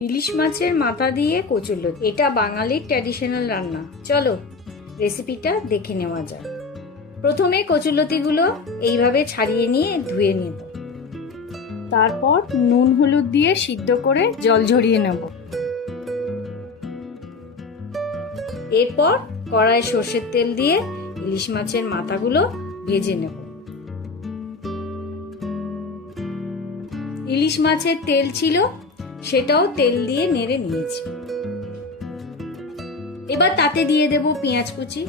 ইলিশ মাছের মাথা দিয়ে কচুরলতি, এটা বাঙালির ট্র্যাডিশনাল রান্না। চলো রেসিপিটা দেখে নেওয়া যাক। প্রথমে কচুরলতিগুলো এইভাবে ছাড়িয়ে নিয়ে ধুয়ে নেব, তারপর নুন হলুদ দিয়ে সিদ্ধ করে জল ঝরিয়ে নেব। এরপর কড়ায় সর্ষের তেল দিয়ে ইলিশ মাছের মাথাগুলো ভেজে নেব। ইলিশ মাছের তেল ছিল, সেটাও তেল দিয়ে নেড়ে নিয়েছি। এবার তাতে দিয়ে দেব পেঁয়াজ কুচি,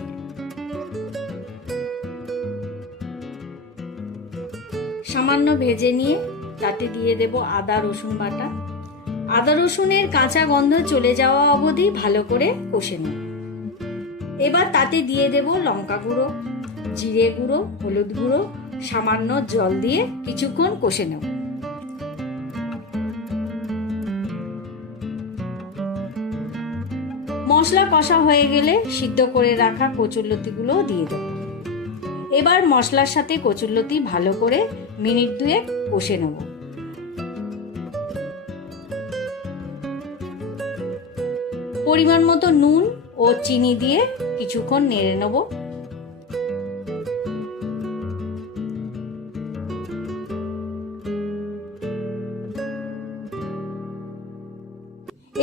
সামান্য ভেজে নিয়ে তাতে দিয়ে দেব আদা রসুন বাটা। আদা রসুনের কাঁচা গন্ধ চলে যাওয়া অবধি ভালো করে কষে নেব। এবার তাতে দিয়ে দেব লঙ্কা গুঁড়ো, জিরে গুঁড়ো, হলুদ গুঁড়ো, সামান্য জল দিয়ে কিছুক্ষণ কষে নেব। মশলা কষা হয়ে গেলে সিদ্ধ করে রাখা কচুরলতিগুলো দিয়ে দেব। এবার মশলার সাথে কচুরলতি ভালো করে মিনিট দুয়েক কষে নেব। পরিমাণ মতো নুন ও চিনি দিয়ে কিছুক্ষণ নেড়ে নেব।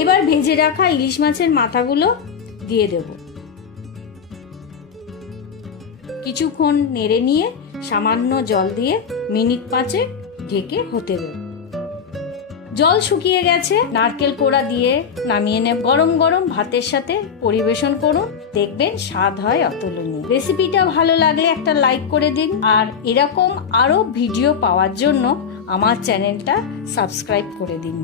এবার ভেজে রাখা ইলিশ মাছের মাথাগুলো দিয়ে দেব। কিছুক্ষণ নেড়ে নিয়ে সামান্য জল দিয়ে মিনিট 5 ঢেকে হতে দেব। জল শুকিয়ে গেছে, নারকেল কোড়া দিয়ে নামিয়ে নেব। গরম গরম ভাতের সাথে পরিবেশন করুন, দেখবেন স্বাদ হয় অতুলনীয়। রেসিপিটা ভালো লাগলে একটা লাইক করে দিন, আর এরকম আরো ভিডিও পাওয়ার জন্য আমার চ্যানেলটা সাবস্ক্রাইব করে দিন।